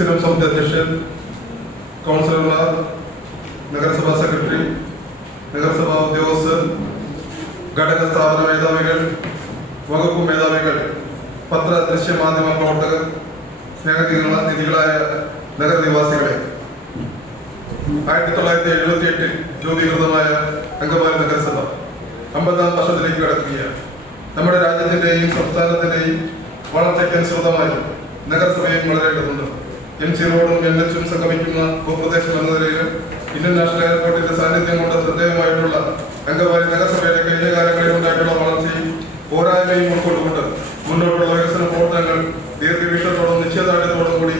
സ്ഥിരം സമിതി അധ്യക്ഷൻ, കൗൺസിലർമാർ, നഗരസഭാ സെക്രട്ടറി, നഗരസഭാ ഉദ്യോഗസ്ഥർ, ഘടക സ്ഥാപന മേധാവികൾ, വകുപ്പ് മേധാവികൾ, പത്ര ദൃശ്യ മാധ്യമ പ്രവർത്തകർ, സ്നേഹനിധികളായ നഗരനിവാസികളെ, 1978 രൂപീകൃതമായ അങ്കമാലി നഗരസഭ 50ാം വർഷത്തിലേക്ക് കടക്കുകയാണ്. നമ്മുടെ രാജ്യത്തിന്റെയും സംസ്ഥാനത്തിന്റെയും വളർച്ചയ്ക്കനുസൃതമായി നഗരസഭയും വളരേണ്ടതുണ്ട്. MC റോഡും NH സംഗമിക്കുന്ന ഭൂപ്രദേശം എന്ന നിലയിൽ ഇന്ത്യൻ നാഷണൽ എയർപോർട്ടിന്റെ സാന്നിധ്യം കൊണ്ട് ശ്രദ്ധേയമായിട്ടുള്ള അങ്കമാലി നഗരസഭയുടെ കഴിഞ്ഞ കാലങ്ങളിൽ ഉണ്ടായിട്ടുള്ള വളർച്ചയും പോരായ്മയും ഉൾക്കൊണ്ടുകൊണ്ട് മുന്നോട്ടുള്ള വികസന പ്രവർത്തനങ്ങൾ ദീർഘവീക്ഷണത്തോടും നിശ്ചയദാർഢ്യത്തോടും കൂടി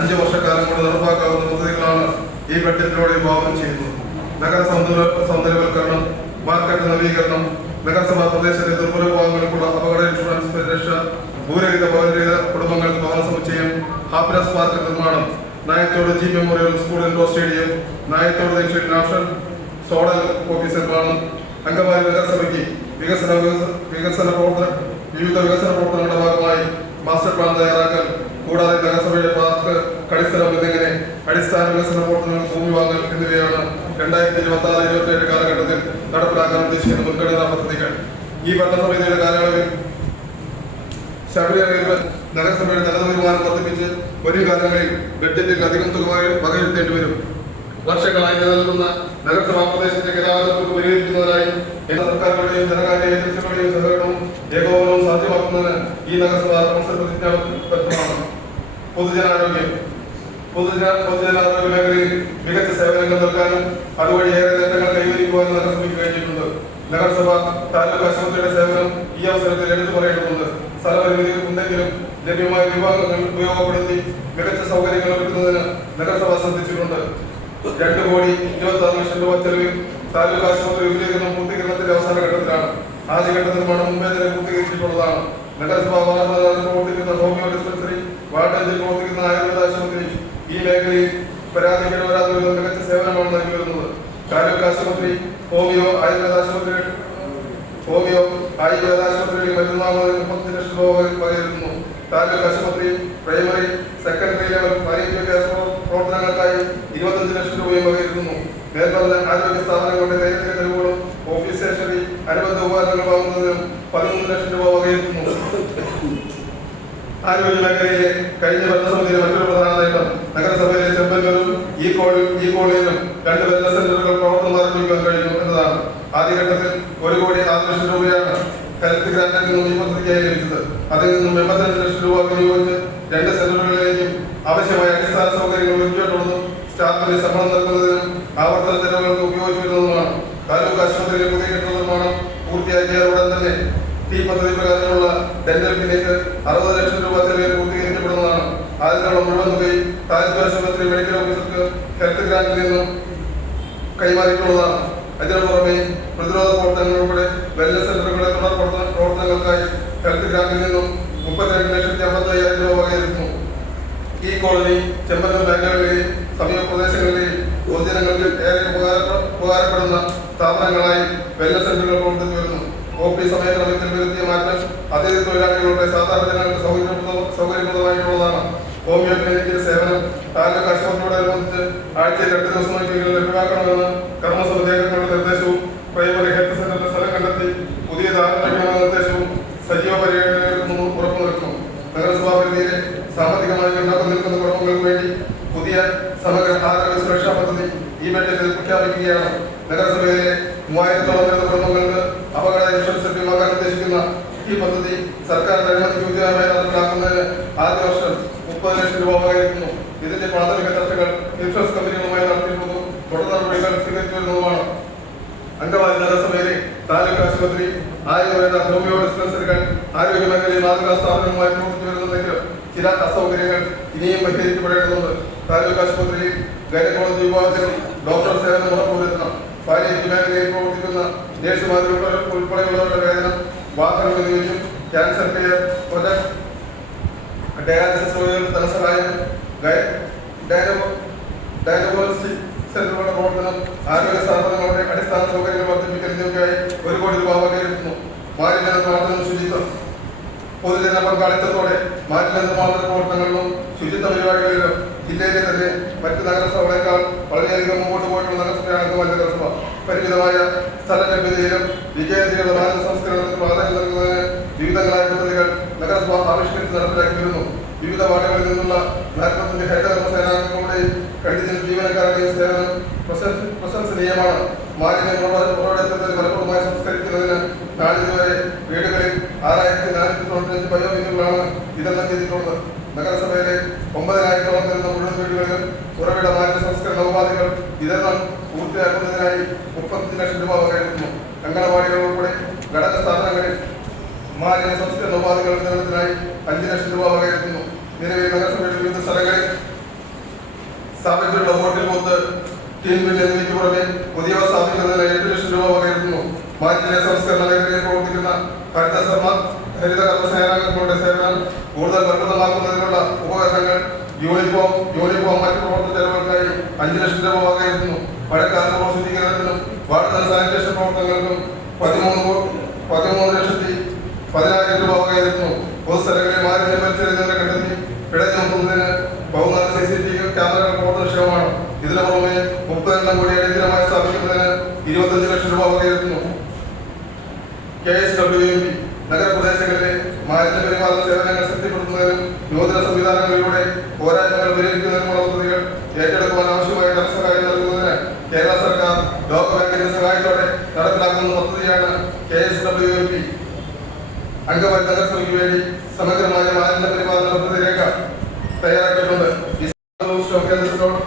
5 വർഷക്കാലം കൊണ്ട് നടപ്പാക്കാവുന്ന പദ്ധതികളാണ് ഈ ബഡ്ജറ്റിലൂടെ വിഭാവനം ചെയ്യുന്നത്. നഗര സൗന്ദര്യവൽക്കരണം, മാർക്കറ്റ് നവീകരണം, നഗരസഭാ പ്രദേശത്തെ ദുർബല വിഭാഗങ്ങൾക്കുള്ള അപകട ഇൻഷുറൻസ് പരിരക്ഷ, ഭൂരഹിത ഭവനരഹിത കുടുംബങ്ങൾക്ക് ഭവന സമുച്ചയം, ഹാപ്പിനെസ് പാർക്ക് നിർമ്മാണം, Nayathode G memorial school indoor stadium, Nayathode junction national സോഡൽ ഓഫീസ് നിർമ്മാണം, അങ്കമാലി നഗരസഭയ്ക്ക് വിവിധ വികസന പ്രവർത്തനങ്ങളുടെ ഭാഗമായി മാസ്റ്റർ പ്ലാൻ തയ്യാറാക്കൽ, കൂടാതെ നഗരസഭയുടെ പാർക്ക്, കളിസ്ഥലം എന്നിങ്ങനെ അടിസ്ഥാന വികസന പ്രവർത്തനങ്ങൾ ഭൂമി വാങ്ങൽ എന്നിവയാണ് 2026-27 കാലഘട്ടത്തിൽ നടപ്പിലാക്കാൻ ഉദ്ദേശിക്കുന്ന മുൻഗണനാ പദ്ധതികൾ. ഈ ഭരണസമിതിയുടെ കാലയളവിൽ ശബരിമല നഗരസഭയുടെ ധനതീരുമാനം വർദ്ധിപ്പിച്ച് വരും കാലങ്ങളിൽ ബഡ്ജറ്റിൽ അധികം തുക വകയിരുത്തേണ്ടി വരും. വർഷങ്ങളായി നിലനിൽക്കുന്ന നഗരസഭാ പ്രദേശത്തെ ഗതാഗതങ്ങൾക്ക് പരിഹരിക്കുന്നതിനായി കേന്ദ്ര സർക്കാരുകളുടെയും ധനകാര്യ ഏജൻസികളുടെയും സഹകരണവും ഏകോപനവും സാധ്യമാക്കുന്നതിന് ഈ നഗരസഭ പ്രതിജ്ഞാബദ്ധമാണ്. പൊതുജനാരോഗ്യ മേഖലയിൽ മികച്ച സേവനങ്ങൾ നൽകാനും അതുവഴി ഏറെ നേട്ടങ്ങൾ കൈവരിക്കുവാനും നഗരസഭയ്ക്ക് കഴിഞ്ഞിട്ടുണ്ട്. നഗരസഭ താലൂക്ക് ആശുപത്രിയുടെ സേവനം ഈ അവസരത്തിൽ എടുത്തു പറയേണ്ടതുണ്ട്. സ്ഥലപരിമിതി ഉണ്ടെങ്കിലും ലഭ്യമായ വിഭാഗങ്ങൾ ഉപയോഗപ്പെടുത്തി മികച്ച സൗകര്യങ്ങൾ ഒരുക്കുന്നതിന് നഗരസഭ ശ്രദ്ധിച്ചിട്ടുണ്ട്. 2,26,00,000 രൂപ ചെലവിൽ താലൂക്ക് ആശുപത്രി വിപുലീകരണം പൂർത്തീകരണത്തിന്റെ അവസാന ഘട്ടത്തിലാണ്. ആദ്യഘട്ട നിർമ്മാണം മുമ്പേ തന്നെ പൂർത്തീകരിച്ചിട്ടുള്ളതാണ്. നഗരസഭ പ്രവർത്തിക്കുന്ന ഹോമിയോ ഡിസ്പെൻസറി, വാർഡഞ്ചിൽ പ്രവർത്തിക്കുന്ന ആയുർവേദ ആശുപത്രി ഈ മേഖലയിൽ പരാതികൾ വരാതെ മികച്ച സേവനമാണ് നൽകി വരുന്നത്. താലൂക്ക് ആശുപത്രി ഹോമിയോ ആയുർവേദ ആശുപത്രിയിൽ മരുന്നാമതിന് 30 ലക്ഷം രൂപ വകയിരുത്തുന്നു. താലൂക്ക് ആശുപത്രി primary secondary level palliative care പ്രവർത്തനങ്ങൾക്കായി 25 ലക്ഷം രൂപയും വകയിരുത്തുന്നു. മേൽപ്പറഞ്ഞ ആരോഗ്യ സ്ഥാപനങ്ങളുടെ ദൈനംദിന ചെലവുകളും ഓഫീസ് സ്റ്റേഷനറി അനുബന്ധ ഉപകരണങ്ങൾ വാങ്ങുന്നതിനും 13 ലക്ഷം രൂപ വകയിരുത്തുന്നു. ആരോഗ്യ മേഖലയിലെ കഴിഞ്ഞ ഭരണസമിതിയിലെ മറ്റൊരു പ്രധാന നേട്ടം നഗരസഭയിലെ ചെമ്പന്നൂരും ഈ കോളനിയിലും 2 വെൽനസ് സെന്ററുകൾ പ്രവർത്തനം ആരംഭിക്കാൻ കഴിഞ്ഞു എന്നതാണ്. ആദ്യഘട്ടത്തിൽ 1,06,00,000 രൂപയാണ് ഹെൽത്ത് ഗ്രാന്റിൽ നിന്നും ഈ പദ്ധതിക്കായി ലഭിച്ചത്. അതിൽ നിന്നും 82 ലക്ഷം രൂപ വിനിയോഗിച്ച് 2 സെന്ററുകളിലേക്കും ആവശ്യമായ അടിസ്ഥാന സൗകര്യങ്ങൾ ഒരുക്കിയിട്ടുള്ളതും സ്റ്റാഫിന് ശമ്പളം നൽകുന്നതിനും ആവർത്തന ചെലവുകൾക്ക് ഉപയോഗിച്ചു വരുന്നതുമാണ്. താലൂക്ക് ആശുപത്രിയിലെ പുതിയ കെട്ടിട നിർമ്മാണം പൂർത്തിയാക്കിയ ഉടൻ തന്നെ ഈ പദ്ധതി പ്രകാരമുള്ള ഡെന്റൽ ക്ലിനിക്ക് 60 ലക്ഷം രൂപ ചെലവിൽ പൂർത്തീകരിക്കപ്പെടുന്നതാണ്. അതിനുള്ള മുഴുവൻ തുകയും താലൂക്ക് ആശുപത്രി മെഡിക്കൽ ഓഫീസർക്ക് ഹെൽത്ത് ഗ്രാന്റിൽ നിന്നും കൈമാറിയിട്ടുള്ളതാണ്. അതിനു പുറമെ പ്രതിരോധ പ്രവർത്തനങ്ങൾ ഉൾപ്പെടെ വെൽനസ് സെന്ററുകളുടെ തുടർ പ്രവർത്തനങ്ങൾക്കായി ഹെൽത്ത് ഗ്രാന്റിൽ നിന്നും 32,55,000 രൂപ വകയിരുത്തുന്നു. ഈ കോളനി ചെമ്പന്നൂർ മേഖലകളിലെയും സമീപ പ്രദേശങ്ങളിലെയും പൊതുജനങ്ങൾക്ക് ഏറെ ഉപകാരപ്പെടുന്ന സ്ഥാപനങ്ങളായി വെൽനസ് സെന്ററുകൾ പ്രവർത്തിച്ചു വരുന്നു. OP സമയക്രമത്തിൽ വരുത്തിയ മാറ്റം അതിഥി തൊഴിലാളികളുടെ സാധാരണ ജനങ്ങൾക്ക് സൗകര്യപ്രദമായിട്ടുള്ളതാണ്. ഹോമിയോ ക്ലിനിക്കിന്റെ സേവനം താലൂക്ക് ആശുപത്രിയോടനുബന്ധിച്ച് ആഴ്ചയിൽ 2 ദിവസമെങ്കിലും ലഭ്യമാക്കണമെന്ന് കർമ്മസമിതി അംഗങ്ങളുടെ നിർദ്ദേശവും പ്രൈമറി ഹെൽത്ത് സെന്ററിന്റെ സ്ഥലം കണ്ടെത്തി പുതിയ ധാരണ നിർദ്ദേശവും സജീവ പരിഗണനകൾക്ക് ഉറപ്പുനൽകുന്നു. നഗരസഭാ പരിധിയിലെ സാമ്പത്തികമായി പിന്നോക്കം നിൽക്കുന്ന കുടുംബങ്ങൾക്ക് വേണ്ടി പുതിയ സമഗ്ര ആരോഗ്യ സുരക്ഷാ പദ്ധതി ഈ ബഡ്ജറ്റിൽ പ്രഖ്യാപിക്കുകയാണ്. നഗരസഭയിലെ 3,000-ഓളം വരുന്ന കുടുംബങ്ങൾക്ക് അപകട ഇൻഷുറൻസ് ലഭ്യമാക്കാൻ ഉദ്ദേശിക്കുന്ന ഈ പദ്ധതി സർക്കാരിന്റെ അനുമതിക്ക് വിധേയമായി നടപ്പിലാക്കുന്നതിന് ആദ്യ വർഷം 30 ലക്ഷം രൂപ വകയിരുത്തുന്നു. ഇതിന്റെ പ്രാഥമിക ചർച്ചകൾ ഇൻഷുറൻസ് കമ്പനികളുമായി നടത്തിയിട്ടുള്ളതും തുടർ നടപടികൾ സ്വീകരിച്ചു വരുന്നതുമാണ്. അങ്കമാലി നഗരസഭയിലെ താലൂക്ക് ആശുപത്രി, ആയുർവേദ ഹോമിയോ ഡിസ്പെൻസറികൾ ആരോഗ്യ മേഖലയിൽ മാതൃകാ സ്ഥാപനങ്ങളുമായി പ്രവർത്തിച്ചു വരുന്നുണ്ടെങ്കിലും ചില അസൗകര്യങ്ങൾ ഇനിയും പരിഹരിക്കപ്പെടേണ്ടതുണ്ട്. താലൂക്ക് ആശുപത്രിയിൽ ഗൈനക്കോളജി വിഭാഗത്തിൽ ഡോക്ടർ സേവനം ഉറപ്പുവരുത്തണം. പാലിയേറ്റീവ് മേഖലയിൽ പ്രവർത്തിക്കുന്ന നേഴ്സുമാർ ഉൾപ്പെടെയുള്ളവരുടെ വേതനം, വാഹനം എന്നിവയും ക്യാൻസർ കെയർ പ്രൊജക്ട്, ഡയാലിസിസ് രോഗികൾക്ക് ധനസഹായം, ഡയഗ്നോസ്റ്റിക് സെന്ററുകളുടെ പ്രവർത്തനം, ആരോഗ്യ സ്ഥാപനങ്ങളുടെ അടിസ്ഥാന സൗകര്യങ്ങൾ വർദ്ധിപ്പിക്കൽ എന്നിവയ്ക്കായി 1 കോടി രൂപ വകയിരുത്തുന്നു. മാലിന്യ നിർമ്മാർജ്ജനം, ശുചിത്വം പൊതുജന പങ്കാളിത്തത്തോടെ മാലിന്യ നിർമ്മാർജ്ജന പ്രവർത്തനങ്ങളിലും ശുചിത്വ പരിപാടികളിലും ജില്ലയിലെ തന്നെ മറ്റ് നഗരസഭകളേക്കാൾ വളരെയധികം മുമ്പോട്ട് പോയിട്ടുള്ള നഗരസഭയാണ് അങ്കമാലി നഗരസഭ. പരിമിതമായ സ്ഥലലഭ്യതയിലും വിജയത്തിലുള്ള മാലിന്യ സംസ്കരണത്തിന് പ്രാധാന്യം നൽകുന്നതിന് വിവിധങ്ങളായ പദ്ധതികൾ നഗരസഭ ആവിഷ്കരിച്ച് നടപ്പിലാക്കി വരുന്നു. വിവിധ വാർഡുകളിൽ നിന്നുള്ള 45 ഹരിതകർമ്മ സേനാംഗങ്ങളുടെയും കണ്ടിജന്റ് ജീവനക്കാരുടെയും സേവനം പ്രശംസനീയമാണ്. മാലിന്യ ഉറവിടത്തിൽ ഫലപ്രദമായി സംസ്കരിക്കുന്നതിന് നാളിതുവരെ വീടുകളിൽ 6495 ബയോബിന്നുകളാണ് വിതരണം ചെയ്തിട്ടുള്ളത്. നഗരസഭയിലെ 9000-ഓളം വരുന്ന മുഴുവൻ വീടുകളിലും ഉറവിട മാലിന്യ സംസ്കരണ ഉപാധികൾ വിതരണം പൂർത്തിയാക്കുന്നതിനായി 35 ലക്ഷം രൂപ വകയിരുത്തുന്നു. അംഗനവാടികൾ ഉൾപ്പെടെ ഘടക സ്ഥാപനങ്ങളിൽ മാലിന്യ സംസ്കരണ ഉപാധികൾ വിതരണത്തിനായി 5 ലക്ഷം രൂപ വകയിരുത്തുന്നു. നിലവിൽ നഗരസഭയുടെ വിവിധ സ്ഥലങ്ങളിൽ സ്ഥാപിച്ചിട്ടുള്ള വോട്ടിൽ ബൂത്ത്, ടീം ബില്ല് എന്നിവയ്ക്ക് പുറമെ പുതിയവ സ്ഥാപിക്കുന്നതിന് 7 ലക്ഷം രൂപ വകയിരുത്തുന്നു. മാലിന്യ സംസ്കരണ മേഖലയിൽ പ്രവർത്തിക്കുന്ന ഹരിതകർമ്മ സേനാംഗങ്ങളുടെ സേവനം കൂടുതൽ ഫലപ്രദമാക്കുന്നതിനുള്ള ഉപകരണങ്ങൾ, യൂണിഫോം മറ്റ് പ്രവർത്തന ചെലവുകൾക്കായി 5 ലക്ഷം രൂപ വകയിരുത്തുന്നു. മഴക്കാല ശുചീകരണത്തിനും വാർഡ് സാനിറ്റേഷൻ പ്രവർത്തനങ്ങൾക്കും 13,10,00,000 രൂപ വകയിരുത്തുന്നു. പൊതുസ്ഥലങ്ങളിൽ മാലിന്യം വലിച്ചെറിയുന്നവരെ കണ്ടെത്തി പിഴ ചുമത്തുന്നതിന് 14 CCTV ക്യാമറകൾ പ്രവർത്തനക്ഷമമാണ്. ഇതിനു പുറമെ 30 എണ്ണം കൂടി അടിയന്തരമായി സ്ഥാപിക്കുന്നതിന് 25 ലക്ഷം രൂപ വകയിരുത്തുന്നു. KSWMP നഗരപ്രദേശങ്ങളിലെ മാലിന്യ പരിപാലന സേവനങ്ങൾ ശക്തിപ്പെടുത്തുന്നതിനും നൂതന സംവിധാനങ്ങളിലൂടെ പോരായ്മകൾ പരിഹരിക്കുന്നതിനുമുള്ള പദ്ധതികൾ ഏറ്റെടുക്കുവാൻ ആവശ്യമായ ധനസഹായം നൽകുന്നതിന് കേരള സർക്കാർ ലോകബാങ്കിന്റെ സഹായത്തോടെ നടപ്പിലാക്കുന്ന പദ്ധതിയാണ് KSWMP. അങ്കമാലി നഗരസഭയ്ക്ക് വേണ്ടി സമഗ്രമായ മാലിന്യ പരിപാലന പദ്ധതി രേഖ തയ്യാറാക്കിയിട്ടുണ്ട്.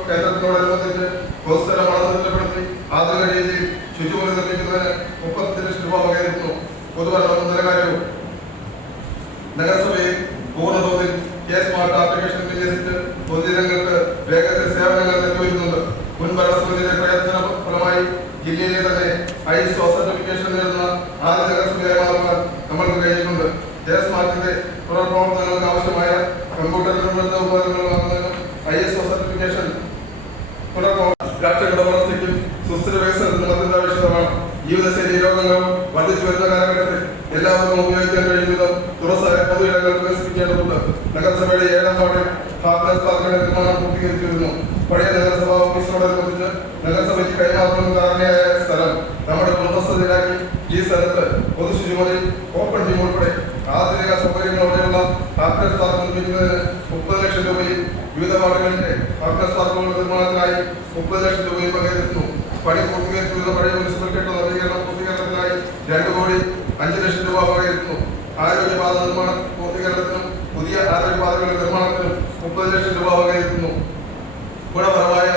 കേന്ദ്രത്തിനോടനുബന്ധിച്ച് പൊതുസ്ഥലം അളന്നുതിട്ടപ്പെടുത്തി ആധുനിക രീതിയിൽ ശുചിമുറി നിർമ്മിക്കുന്നതിന് 35 ലക്ഷം രൂപ വകയിരുത്തുന്നു. പൊതുഭരണവും ധനകാര്യവും നഗരസഭയിൽ പൂർണ്ണതോതിൽ സ്മാർട്ട് ആപ്ലിക്കേഷൻ വിന്യസിച്ച് പൊതുജനങ്ങൾക്ക് വേഗത്തിൽ സേവനങ്ങൾ നിർവഹിക്കുന്നുണ്ട്. മുൻ ഭരണസമിതിയുടെ പ്രയത്ന ഫലമായി ജില്ലയിലെ തന്നെ ISO സർട്ടിഫിക്കേഷൻ നേടുന്ന ആദ്യ നഗരസഭയായി മാറുവാൻ നമ്മൾക്ക് കഴിഞ്ഞിട്ടുണ്ട്. സ്മാർട്ടിന്റെ തുടർ പ്രവർത്തനങ്ങൾക്ക് ആവശ്യമായ കമ്പ്യൂട്ടർ നിർമ്മിത ഉപകരണങ്ങൾ വാങ്ങുന്നതിനും ISO സർട്ടിഫിക്കേഷൻ രാഷ്ട്രീയ വളർച്ചയ്ക്കും സുസ്ഥിര വികസനത്തിനും അത്യന്താപേക്ഷിതമാണ്. ജീവിതശൈലി രോഗങ്ങൾ വർദ്ധിച്ചു വരുന്ന കാലഘട്ടത്തിൽ എല്ലാവർക്കും ഉപയോഗിക്കാൻ കഴിയുന്നതും തുറസായ പൊതു ഇടങ്ങൾ വികസിപ്പിക്കേണ്ടതുണ്ട്. നഗരസഭയുടെ 7ാം വാർഡിൽ ഹാർട്ട്നസ് പാർക്കിന്റെ നിർമ്മാണം പൂർത്തീകരിച്ചു വരുന്നു. പഴയ നഗരസഭാ ഓഫീസിനോടനുബന്ധിച്ച് നഗരസഭയ്ക്ക് കൈമാറുന്ന ധാരണയായ സ്ഥലം നമ്മുടെ ഉടമസ്ഥതയിലാക്കി ഈ സ്ഥലത്ത് പൊതുശുചിമുറി, ഓപ്പൺ ജിം ഉൾപ്പെടെ ആധുനിക സൗകര്യങ്ങളോടെയുള്ള ഹാർട്ട്നസ് പാർക്ക് നിർമ്മിക്കുന്നതിന് 30 ലക്ഷം രൂപയും വിവിധ വാർഡുകളിലെ ഹാർട്ട്നസ് പാർക്കുകളുടെ നിർമ്മാണത്തിനായി 30 ലക്ഷം രൂപയും വകയിരുത്തുന്നു. പണി പൂർത്തീകരിക്കുന്ന പഴയ മുനിസിപ്പൽ കെട്ടിട പൂർത്തീകരണത്തിനായി 2,05 ലക്ഷം രൂപ വകയിരുത്തുന്നു. ആരോഗ്യപാത നിർമ്മാണ പൂർത്തീകരണത്തിനും പുതിയ ആരോഗ്യപാതകളുടെ നിർമ്മാണത്തിനും 30 ലക്ഷം രൂപ വകയിരുത്തുന്നു. ഗുണപരമായ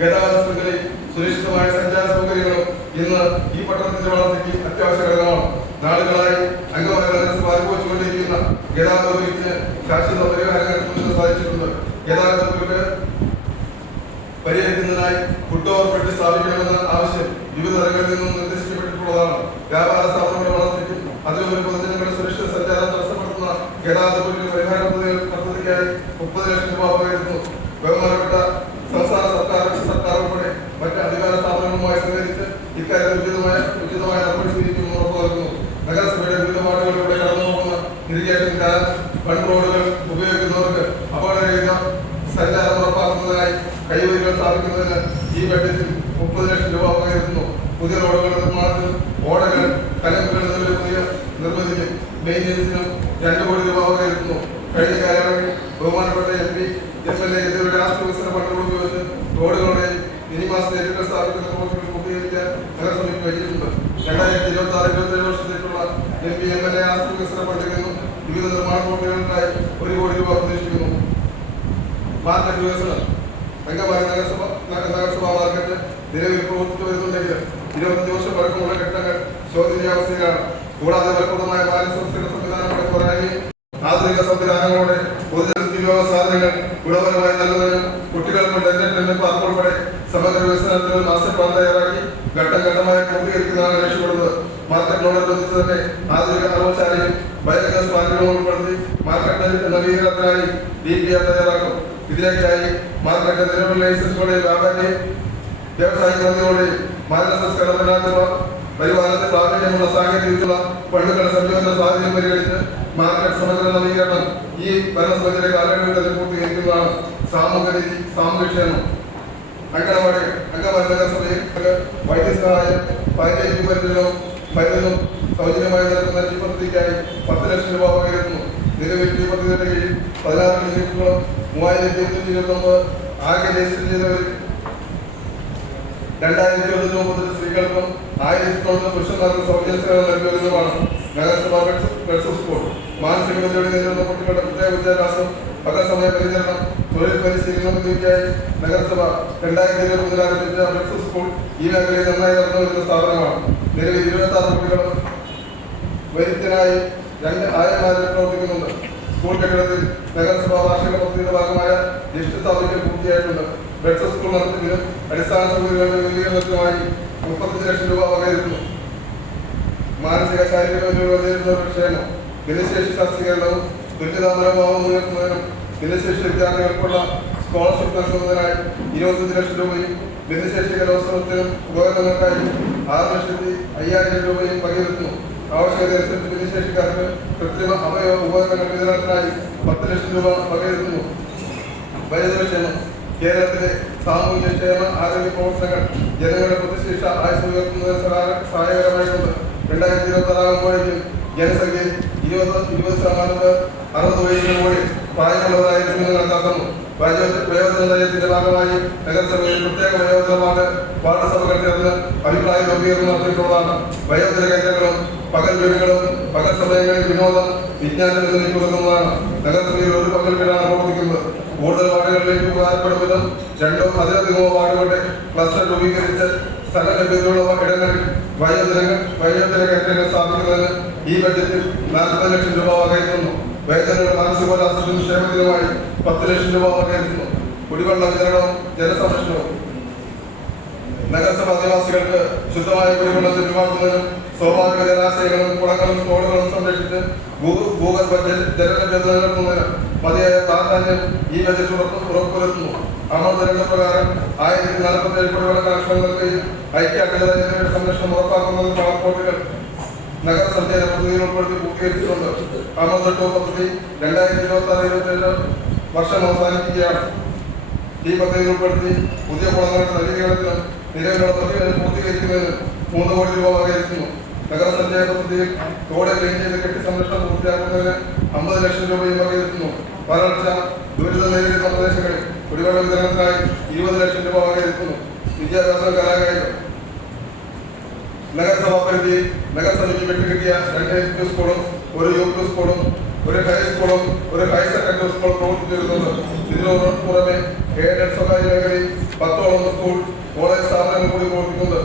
ഗതാഗത ശൃംഖലയും സുരക്ഷിതമായ സഞ്ചാര സൗകര്യങ്ങളും ഇന്ന് ഈ പട്ടണത്തിന്റെ വളർച്ചയ്ക്ക് അത്യാവശ്യ ഘടകമാണ്. നാളുകളായി അങ്കമാലി നഗരസഭ അനുഭവിച്ചുകൊണ്ടിരിക്കുന്ന ഗതാഗത കുരുക്കിന് ശാശ്വത പരിഹാരങ്ങൾ സാധിച്ചിട്ടുണ്ട്. ഗതാഗത കുരുക്ക് പരിഹരിക്കുന്നതിനായി ഫുട് ഓവർ സ്ഥാപിക്കണമെന്ന ആവശ്യം വിവിധ തലങ്ങളിൽ നിന്നും നിർദ്ദേശിക്കപ്പെട്ടിട്ടുള്ളതാണ്. വ്യാപാര സ്ഥാപനങ്ങളുടെ വളർച്ചയ്ക്കും അതിലൊരു പൊതുജനങ്ങളുടെ സുരക്ഷിത സഞ്ചാരം തടസ്സപ്പെടുത്തുന്ന ഗതാഗത കുരുക്ക് പരിഹാര പദ്ധതിക്കായി 30 ലക്ഷം രൂപ വകയിരുത്തുന്നു. ബഹുമാനപ്പെട്ട സംസ്ഥാന സർക്കാർ ഉൾപ്പെടെ മറ്റ് അധികാര സ്ഥാപനങ്ങളുമായി സഹകരിച്ച് ഇക്കാര്യത്തിൽ ഉചിതമായ നടപടി സ്വീകരിക്കുമെന്ന് ഉറപ്പു നൽകുന്നു. നഗരസഭയുടെ വിവിധ വാർഡുകളിലൂടെ കടന്നുപോകുന്ന ഇറിഗേഷൻ കാനൽ, ബണ്ട് റോഡുകൾ ഉപയോഗിക്കുന്നവർക്ക് അപകടരഹിത സഞ്ചാരം ഉറപ്പാക്കുന്നതിനായി കൈവരികൾ സ്ഥാപിക്കുന്നതിന് ഈ ബഡ്ജറ്റിൽ 30 ലക്ഷം രൂപ വകയിരുത്തുന്നു. പുതിയ റോഡുകളുടെ നിർമ്മാണത്തിൽ ഓടകൾ, കലമ്പുകൾ എന്നിവ നിർമ്മിതിക്കും മെയിൻ്റനൻസിനും 2 കോടി രൂപ വകയിരുത്തുന്നു. കഴിഞ്ഞ കാലയളവിൽ ബഹുമാനപ്പെട്ട MP, MLA എന്നിവരുടെ രാഷ്ട്രീയ വികസന ഫണ്ടുകൾ ഉപയോഗിച്ച് റോഡുകളുടെ മിനിമാസ് നെറ്റുകൾ സ്ഥാപിക്കുന്ന പ്രവർത്തനങ്ങൾ പൂർത്തീകരിക്കാൻ നഗരസഭയ്ക്ക് കഴിഞ്ഞിട്ടുണ്ട്. 2026-27 വർഷത്തേക്കുള്ള MP, MLA രാഷ്ട്രീയ വികസന ഫണ്ടിൽ നിന്നും വിവിധ നിർമ്മാണ പ്രവർത്തനങ്ങൾക്കായി 1 കോടി രൂപ പ്രതീക്ഷിക്കുന്നു. മാർക്കറ്റ് വികസനം അങ്കമാലി നഗരസഭാ മാർക്കറ്റ് നിലവിൽ പ്രവർത്തിച്ചു വരുന്നുണ്ടെങ്കിൽ 25 വർഷം പഴക്കമുള്ള കെട്ടിടങ്ങൾ ശോചനീയാവസ്ഥയിലാണ്. കൂടാതെ ഫലപ്രദമായ മാലിന്യ സംസ്കരണ സംവിധാനങ്ങളുടെ പോരായ്മയും ആധുനിക സംവിധാനങ്ങളോടെ പൊതുജനോപയോഗ സാധനങ്ങൾ ഗുണപരമായി നൽകുന്നതിനും കുട്ടികൾക്ക് ഡെന്റൽ പാർക്ക് ഉൾപ്പെടെ സമഗ്ര വികസനത്തിന് മാസ്റ്റർ പ്ലാൻ തയ്യാറാക്കി ഘട്ടം ഘട്ടമായി പൂർത്തീകരിക്കുന്നതാണ് ലക്ഷ്യപ്പെടുന്നത്. മാർക്കറ്റിനോടനുബന്ധിച്ച് തന്നെ ആധുനിക അറവശാലയും ബയോഗ്യാസ് പ്ലാന്റുകളും ഉൾപ്പെടുത്തി മാർക്കറ്റ് നവീകരണത്തിനായി DPR തയ്യാറാക്കും. ഇതിലേക്കായി മാർക്കറ്റ് നിലവിൽ ലൈസൻസോടെ വ്യാപാരി വ്യവസായിക നന്ദിയോടെയും മാലിന്യ സംസ്കരണ പരിപാലനത്തിൽ പ്രാധാന്യമുള്ള സാങ്കേതികതയുള്ള ഫണ്ടുകളുടെ സംയോജന സാഹചര്യം പരിഗണിച്ച് മാർക്കറ്റ് സമഗ്ര നവീകരണം ഈ ഭരണസമിതിയുടെ കാലയളവിൽ തന്നെ പൂർത്തീകരിക്കുന്നതാണ്. സാമൂഹ്യക്ഷേമം, അംഗനവാടി നഗരസഭയിൽ വൈദ്യസഹായം, പാലിയേറ്റീവ് മരുന്നും സൗജന്യമായി നൽകുന്ന ഈ പദ്ധതിക്കായി 10 ലക്ഷം രൂപ വകയിരുത്തുന്നു. നിലവിൽ ഈ പദ്ധതിയുടെ കീഴിൽ 16 ക്ലിനിക്കുകളും 3229 ആകെ രജിസ്റ്റർ ചെയ്തവരിൽ 2029 സ്ത്രീകൾക്കും 1009 പുരുഷന്മാർക്കും സൗജന്യ സേവനം നൽകി വരുന്നതാണ്. നഗരസഭ ഗൾഫ് സ്കൂൾ മാനസിക വെല്ലുവിളി നേരിടുന്ന കുട്ടികളുടെ പ്രത്യേക വിദ്യാഭ്യാസം, പകൽസമയ പരിചരണം, തൊഴിൽ പരിശീലനം എന്നിവയ്ക്കായി നഗരസഭ 2020 ആരംഭിച്ച ഗൾഫ് സ്കൂൾ ഈ മേഖലയിൽ നന്നായി നടന്നു വരുന്ന സ്ഥാപനമാണ്. നിലവിൽ 26 കുട്ടികളും വൈദ്യനായി 2 ആയമാരും പ്രവർത്തിക്കുന്നുണ്ട്. സ്കൂൾ കെട്ടിടത്തിൽ നഗരസഭാ വാർഷിക പദ്ധതിയുടെ ഭാഗമായ ലിഫ്റ്റ് സ്ഥാപിക്കൽ പൂർത്തിയായിട്ടുണ്ട്. ഗൾഫ് സ്കൂൾ നടത്തുന്നതിനും അടിസ്ഥാന സൗകര്യങ്ങളുടെ വിപുലീകരണത്തിനുമായി 35 ലക്ഷം രൂപ വകയിരുത്തുന്നു. മാനസിക ശാരീരിക വെല്ലുവിളികൾ നേരിടുന്നവരുടെ ക്ഷേമം, ഭിന്നശേഷി ശാസ്ത്രീകരണവും തുല്യതാ മനോഭാവം ഉയർത്തുന്നതിനും ഭിന്നശേഷി വിദ്യാർത്ഥികൾക്കുള്ള സ്കോളർഷിപ്പ് നൽകുന്നതിനായി 25 ലക്ഷം രൂപയും ഭിന്നശേഷി കലോത്സവത്തിനും ഉപകരണങ്ങൾക്കായി 6,05,000 രൂപയും വകയിരുത്തുന്നു. ആവശ്യകതയനുസരിച്ച് ഭിന്നശേഷിക്കാർക്ക് കൃത്രിമ അവയവ ഉപകരണങ്ങൾ വിതരണത്തിനായി 10 ലക്ഷം രൂപ വകയിരുത്തുന്നു. വയോജനക്ഷേമം, കേരളത്തിലെ സാമൂഹ്യ ക്ഷേമ ആരോഗ്യ പ്രവർത്തനങ്ങൾ ജനങ്ങളുടെ പ്രതിശീർഷ ആയുസ് ഉയർത്തുന്നതിന് സഹായകരമായിട്ടുണ്ട്. 2026 ആകുമ്പോഴേക്കും ജനസംഖ്യയിൽ 20% പേർ 60 വയസ്സിന് മുകളിൽ പ്രായമുള്ളവരായിരിക്കുമെന്ന് കണക്കാക്കുന്നു. വയോജന നയത്തിന്റെ ഭാഗമായി നഗരസഭയിൽ പ്രത്യേക വയോജന വാർഡ് സഭകൾ ചേർന്ന് അഭിപ്രായ രൂപീകരണം നടത്തിയിട്ടുള്ളതാണ്. വയോജന കേന്ദ്രങ്ങളും പകൽ വീടുകളും പകൽ സമയങ്ങളിൽ വിനോദം, വിജ്ഞാനം എന്നിവയ്ക്ക് കൊടുക്കുന്നതാണ്. നഗരസഭയിൽ ഒരു പകൽ വീടാണ് പ്രവർത്തിക്കുന്നത്. കൂടുതൽ വാർഡുകളിലേക്ക് ഉപകാരപ്പെടും വിധം 2 അതിലധികമോ വാർഡുകളുടെ ക്ലസ്റ്റർ രൂപീകരിച്ച് സ്ഥല ലഭ്യതയുള്ള ഇടങ്ങളിൽ വയോജന കേന്ദ്രങ്ങൾ സ്ഥാപിക്കുന്നതിന് ഈ ബഡ്ജറ്റിൽ 40 ലക്ഷം രൂപ വകയിരുത്തുന്നു. വയോജനങ്ങളുടെ മാനസികോല്ലാസത്തിനും ക്ഷേമത്തിനുമായി 10 ലക്ഷം രൂപ വകയിരുത്തുന്നു. കുടിവെള്ള വിതരണവും ജലസംരക്ഷണവും, നഗരസഭ അധിവാസികൾക്ക് ശുദ്ധമായ കുടിവെള്ളം ലഭ്യമാക്കുന്നതിനും സ്വാഭാവിക ജലാശയങ്ങളും കുളങ്ങളും തോടുകളും സംരക്ഷിച്ച് ഭൂഗർഭ ജലലഭ്യത നിലനിർത്തുന്നതിനും മതിയായ പ്രാധാന്യം ഈ ബജറ്റ് ഉറപ്പുവരുത്തുന്നു. അമൃത പ്രകാരം 1047 കുടിവെള്ള കണക്ഷനുകൾ നൽകുകയും ഐക്യാഗ്രഹ സംരക്ഷണം ഉറപ്പാക്കുന്നതിന് ട്രാൻസ്പോർട്ടുകൾ നഗര സഞ്ചാര പദ്ധതിയിൽ ഉൾപ്പെടുത്തി പൂർത്തീകരിച്ചിട്ടുണ്ട്. അമൃത പദ്ധതി 2026-27 വർഷം അവസാനിക്കുകയാണ്. ഈ പദ്ധതിയിൽ ഉൾപ്പെടുത്തി പുതിയ കുളങ്ങളുടെ നവീകരണത്തിനും നിലവിലുള്ള പദ്ധതികൾ പൂർത്തീകരിക്കുന്നതിന് 3 കോടി രൂപ വകയിരുത്തുന്നു. നഗരസഞ്ചാര പദ്ധതിയിൽ തോട് ക്ലീൻ ചെയ്ത് കെട്ടി സംരക്ഷണം പൂർത്തിയാക്കുന്നതിന് 50 ലക്ഷം രൂപയും വകയിരുത്തുന്നു. വരൾച്ച ദുരിതം നേരിടുന്ന പ്രദേശങ്ങളിൽ കുടിവെള്ള വിതരണത്തിനായി 20 ലക്ഷം രൂപ വകയിരുത്തുന്നു. വിദ്യാഭ്യാസം, കലാകായികം, നഗരസഭാ പരിധിയിൽ നഗരസഭയ്ക്ക് വിട്ടുകിട്ടിയ 2 LP സ്കൂളും 1 UP സ്കൂളും 1 ഹൈസ്കൂളും 1 ഹയർ സെക്കൻഡറി സ്കൂൾ പ്രവർത്തിച്ചിരുന്നുണ്ട്. ഇതിനു പുറമെ എയ്ഡഡ് സ്വകാര്യ മേഖലയിൽ 10ഓളം സ്കൂൾ കോളേജ് സ്ഥാപനങ്ങൾ കൂടി പ്രവർത്തിക്കുന്നുണ്ട്.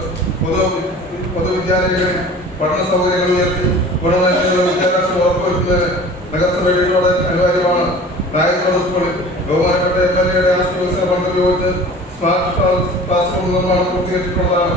പൊതുവിദ്യാലയങ്ങളിൽ പഠന സൗകര്യങ്ങൾ ഉയർത്തി ഗുണമേന്മയുള്ള വിദ്യാഭ്യാസം ഉറപ്പുവരുത്തുന്നതിന് നഗരസഭയുടെ അനിവാര്യമാണ്. നായകോട് സ്കൂളിൽ ബഹുമാനപ്പെട്ട MLA ആസ്തി വികസന ഫണ്ട് ഉപയോഗിച്ച് സ്മാർട്ട് ക്ലാസ് റൂം നിർമ്മാണം പൂർത്തീകരിച്ചിട്ടുള്ളതാണ്.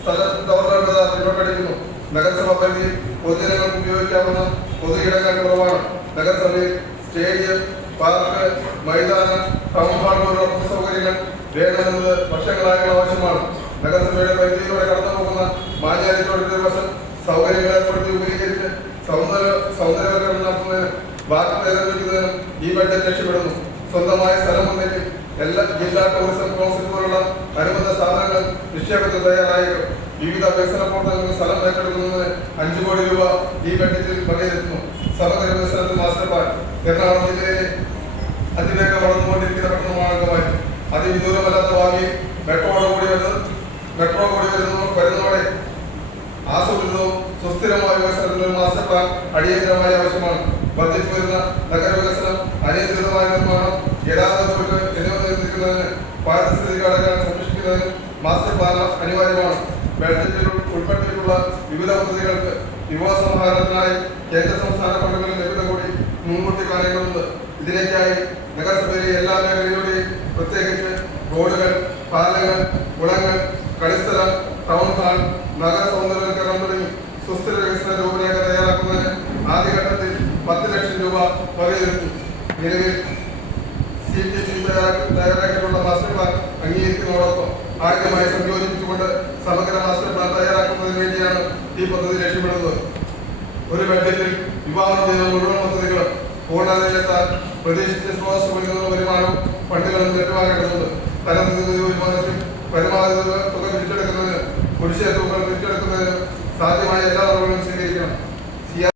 സ്ഥല ദൗർലഭ്യത പിന്നോട്ടടിക്കുന്നു. നഗരസഭ പരിധിയിൽ പൊതുജനങ്ങൾക്ക് ഉപയോഗിക്കാവുന്ന പൊതു ഇടങ്ങൾ കുറവാണ്. നഗരസഭയിൽ സ്റ്റേഡിയം, പാർക്ക്, മൈതാനം, ടൗൺ ഹാൾ പോലുള്ള സൗകര്യങ്ങൾ വേണമെന്നത് വർഷങ്ങളായുള്ള ആവശ്യമാണ്. നഗരസഭയുടെ പരിധിയിലൂടെ കടന്നുപോകുന്ന മാഞ്ഞാലിത്തോടിന്റെ വശം സൗകര്യങ്ങൾ ഏർപ്പെടുത്തി ഉപകരിച്ച് സൗന്ദര്യവൽക്കരണം നടത്തുന്നതിനും വാക്ക് നിലനിൽക്കുന്നതിനും ഈ ബഡ്ജറ്റ് ലക്ഷ്യമിടുന്നു. സ്വന്തമായ സ്ഥലമുണ്ടെങ്കിൽ എല്ലാ ജില്ലാ ടൂറിസം കൗൺസിൽ പോലുള്ള അനുബന്ധ സ്ഥാപനങ്ങൾ നിക്ഷേപത്തിൽ തയ്യാറായിരിക്കും. വിവിധ വികസന പ്രവർത്തനങ്ങൾക്ക് സ്ഥലം ഏറ്റെടുക്കുന്നതിന് 5 കോടി രൂപ ഈ ബഡ്ജറ്റിൽ വകയിരുത്തുന്നു. സമഗ്ര വികസനത്തിൽ മാസ്റ്റർ പ്ലാൻ എറണാകുളം ജില്ലയിലെ അതിവേഗം വളർന്നുകൊണ്ടിരിക്കുന്ന പട്ടണമാണ്. അതിവിദൂരമല്ലാത്ത ഭാവിയിൽ മെട്രോ കൂടി വരുന്നതോടെ ആസൂത്രിതവും സുസ്ഥിരമായ വികസനത്തിനുള്ള മാസ്റ്റർ പ്ലാൻ അടിയന്തരമായി ആവശ്യമാണ്. വർദ്ധിച്ചു വരുന്ന നഗരവികസനം, അനിയന്ത്രിതമായ നിർമ്മാണം, ഗതാഗതക്കുരുക്ക് എന്നിവ നിയന്ത്രിക്കുന്നതിന് പാരിസ്ഥിതിക ഘടകങ്ങൾ സംരക്ഷിക്കുന്നതിന് മാസ്റ്റർ പ്ലാൻ അനിവാര്യമാണ്. ബഡ്ജറ്റിൽ ഉൾപ്പെടുത്തിയിട്ടുള്ള വിവിധ പദ്ധതികൾക്ക് വിഭവസമാഹരണത്തിനായി കേന്ദ്ര സംസ്ഥാന ഫണ്ടുകളിൽ ലഭ്യത കൂടി മുൻകൂട്ടി കാണേണ്ടതുണ്ട്. ഇതിലേക്കായി നഗരസഭയിലെ എല്ലാ മേഖലകളുടെയും പ്രത്യേകിച്ച് റോഡുകൾ, പാലങ്ങൾ, കുളങ്ങൾ, കളിസ്ഥലം, ടൗൺ ഹാൾ, നഗര സൗന്ദര്യവൽക്കരണം തുടങ്ങി സുസ്ഥിര വികസന രൂപരേഖ തയ്യാറാക്കുന്നതിന് ആദ്യഘട്ടത്തിൽ 10 ലക്ഷം രൂപ വകയിരുത്തും. നിലവിൽ CTC തയ്യാറാക്കിയിട്ടുള്ള മാസ്റ്റർ പ്ലാൻ അംഗീകരിക്കുന്നതോടൊപ്പം ആദ്യമായി സംയോജിപ്പിച്ചുകൊണ്ട് സമഗ്ര മാസ്റ്റർ പ്ലാൻ തയ്യാറാക്കുന്നതിന് വേണ്ടിയാണ് ഈ പദ്ധതി ലക്ഷ്യമിടുന്നത്. ഒരു ബഡ്ജറ്റിൽ വിഭാവനം ചെയ്ത മുഴുവൻ പദ്ധതികളും പൂർണ്ണതയിലെത്താൻ പ്രതീക്ഷിച്ച സ്രോതസ് നൽകുന്ന വരുമാനം ഫണ്ടുകളും ലഭ്യമാക്കേണ്ടതുണ്ട്. തരംതിരിച്ച വരുമാനത്തിൽ പരമാവധി തുക തിരിച്ചെടുക്കുന്നതിന് കുടിശ്ശിക തുകകൾ തിരിച്ചെടുക്കുന്നതിന് സാധ്യമായ എല്ലാ നടപടികളും